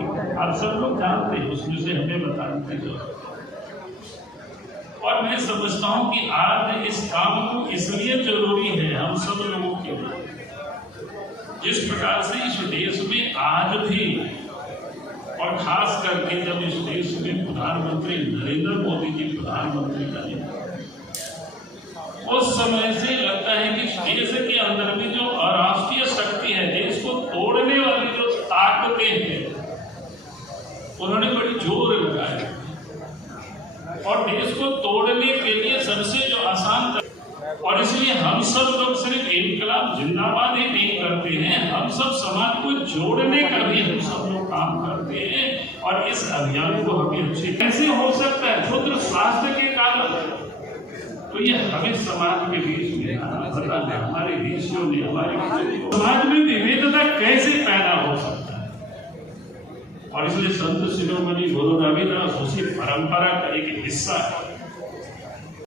की आप सब लोग जानते हैं, उसमें से हमें बताने की जरूरत है। और मैं समझता हूं कि आज इस काम को इसलिए जरूरी है हम सब लोगों के लिए, जिस प्रकार से इस देश में आज भी और खास करके जब इस देश में प्रधानमंत्री नरेंद्र मोदी जी प्रधानमंत्री बने, उस समय से लगता है कि देश के अंदर में जो अराष्ट्रीय शक्ति है, देश को तोड़ने वाली जो ताकतें हैं, उन्होंने बड़ी जोर लगाया और देश को तोड़ने के लिए सबसे जो आसान, और इसलिए हम सब लोग सिर्फ इनकलाब जिंदाबाद ही नहीं करते हैं, हम सब समाज को जोड़ने का भी हम सब लोग काम करते हैं। और इस अभियान को हमें अच्छे कैसे हो सकता है क्षुद्र स्वास्थ्य के कारण, तो ये हमें समाज के बीच में हमारे ऋषियों ने हमारे समाज में विविधता कैसे पैदा हो सकता है। और इसलिए संत शिरोमणि गुरु रविदास उसी परंपरा का एक हिस्सा है।